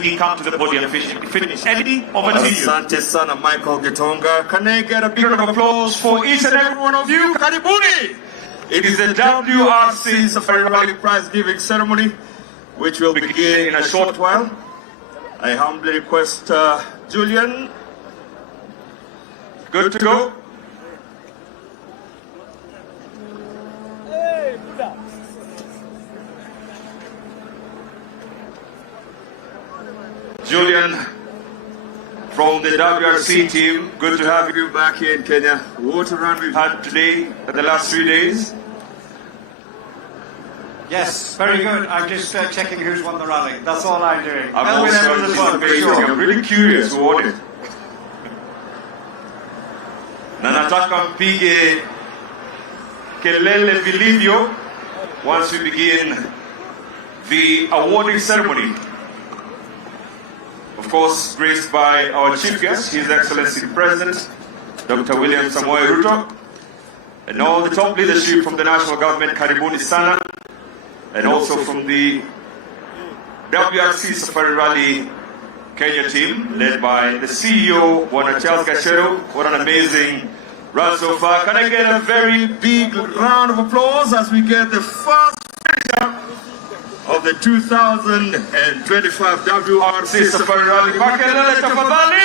we come to the podium finish. Eddie, over to you. Asante sana Michael Gitonga. Can I get a big Round of applause for each and every one of you. Karibuni! It is the WRC Safari Rally prize giving ceremony, which will begin in a short while. I humbly request Julian. Good to go. Julian from the WRC team, good to have you Back here in Kenya. What a run we've had. had today and the last 3 days. Yes, very good. I'm just checking who's won the rally. That's all I'm doing. I'm Well, we also know this one, for anticipating. sure. I'm really curious who won it. Na nataka mpige kelele vilivyo once we begin the awarding ceremony. Of course, graced by our chief guest, His Excellency the President, Dr. William Samoei Ruto, and all the top leadership from the national government, Karibuni Sana, and also from the WRC Safari Rally Kenya team, led by the CEO, Bwana Charles Gachero. What an amazing run so far. Can I get a very big Round of applause as we get the first finisher of the 2025 WRC Safari Rally? Makelele tafadhali!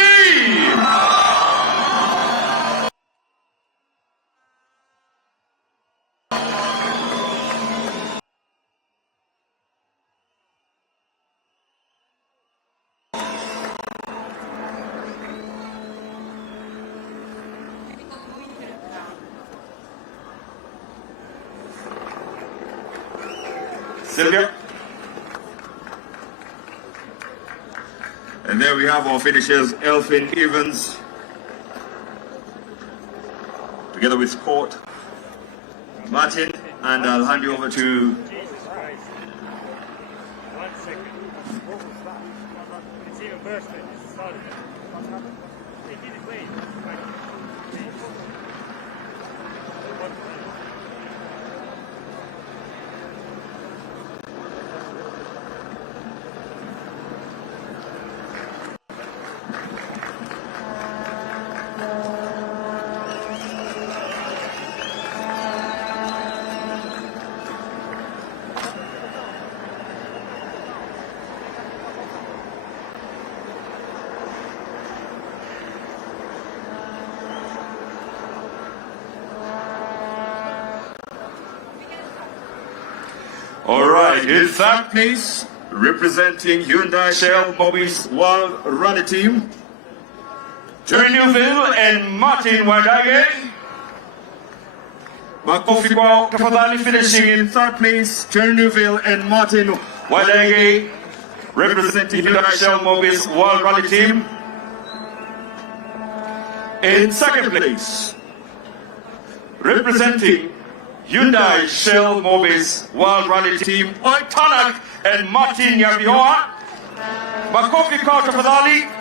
Sylvia? And there we have our finishers, Elfin Evans, together with Scott Martin, and I'll hand you over to One second. What was that? It's even bursting. It's started. They did it late. All right, in third place, representing Hyundai Shell Mobi's World Rally Team, Jerry Newville and Martin Wadage. Makofi kwao tafadhali, finishing in third place, Jerry Newville and Martin Wadage, representing Hyundai Shell Mobi's World Rally Team. In second place, representing Hyundai Shell Mobi's World Rally Team, Oitanak and Martin Yabioa. Makofi kwao tafadhali.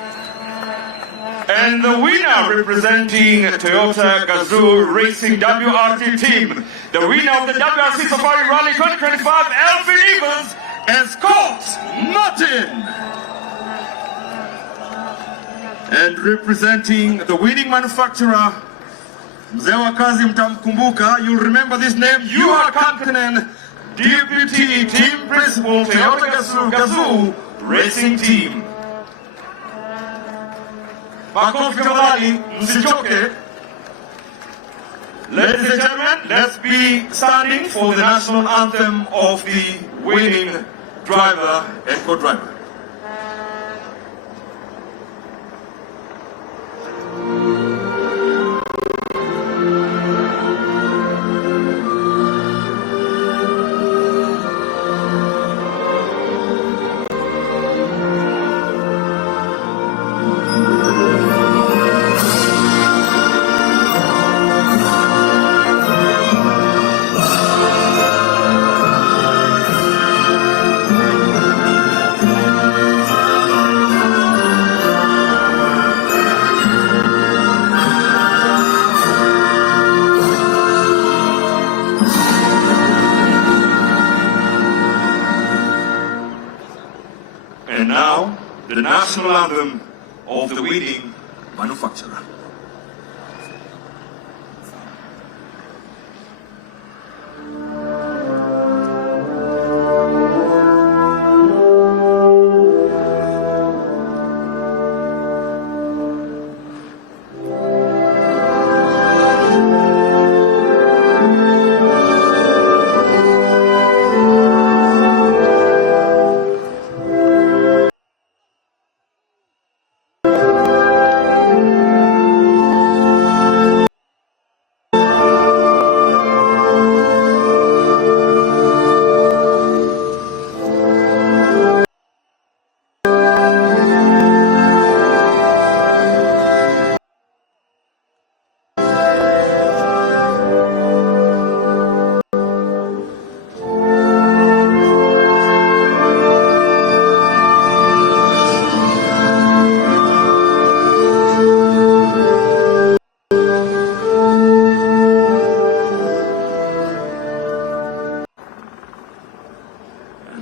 And the winner representing Toyota Gazoo Racing WRT team, the winner of the WRC Safari Rally 2025, Elfin Evans and Scott Martin. And representing the winning manufacturer, Mzee wa kazi mtamkumbuka, you'll remember this name, Yuha Kankinen, Deputy Team Principal, Toyota Gazoo Racing Team. Makofi tafadhali, msichoke. Ladies and gentlemen, let's be standing for the national anthem of the winning driver and co-driver. the national anthem of the winning manufacturer.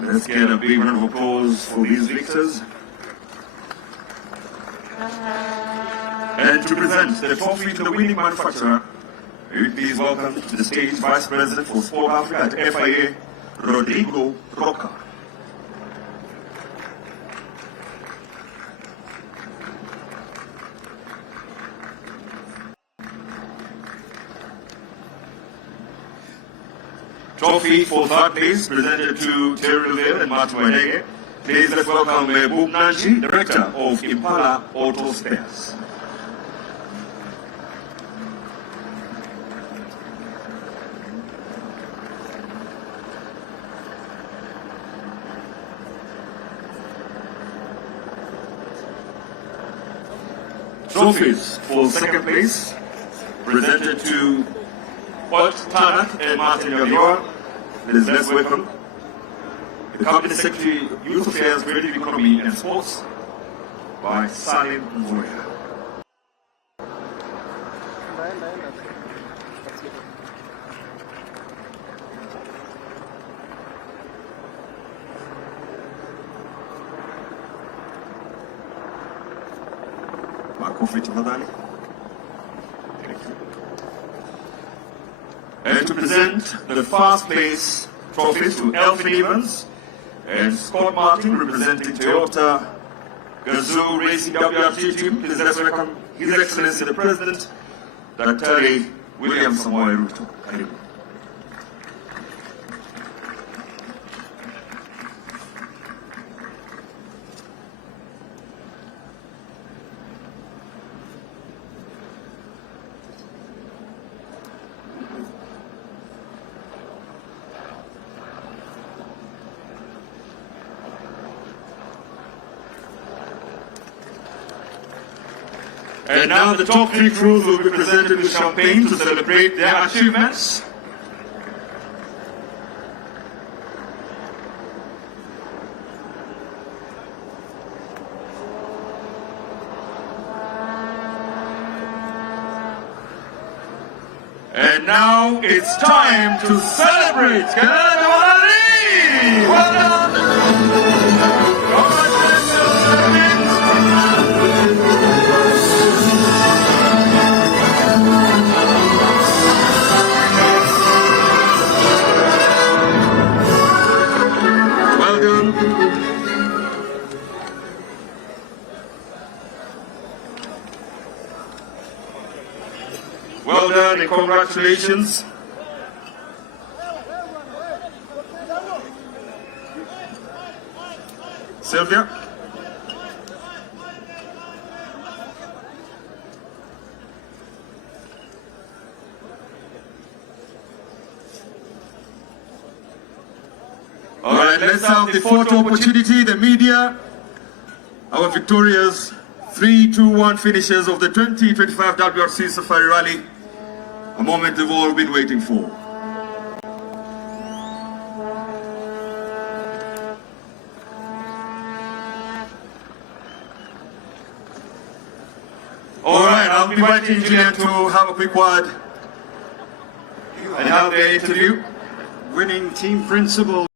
Let's get a big round of applause for these victors. And to present the trophy to the winning manufacturer, we please welcome to the stage Vice President for Sport Africa at FIA, Rodrigo Roca. Trophy for third place presented to Terry Rivera and Martin Wadege. Please let's welcome Bob Nanchi, Director of Impala Auto Spares. Trophies for second place presented to Walt Tanak and Martin Yaliwa. Please let's welcome the Cabinet Secretary, Youth Affairs, Creative Economy and Sports by Salim Mvoya. Makofi tafadhali. And to present the first place trophies to Elvin Evans and Scott Martin representing Toyota Gazoo Racing WRT team. Please let's welcome His Excellency the President, Dr. William Samoei Ruto. Karibu. And now the top three crews will be presented with champagne to celebrate their achievements. And now it's time to celebrate. Well done. Well done and congratulations. Sylvia. All right, let's have the photo opportunity, the media, our victorious 3-2-1 finishers of the 2025 WRC Safari Rally. A moment they've all been waiting for. All right, I'll be inviting Julian to have a quick word and have the interview. Winning team principal.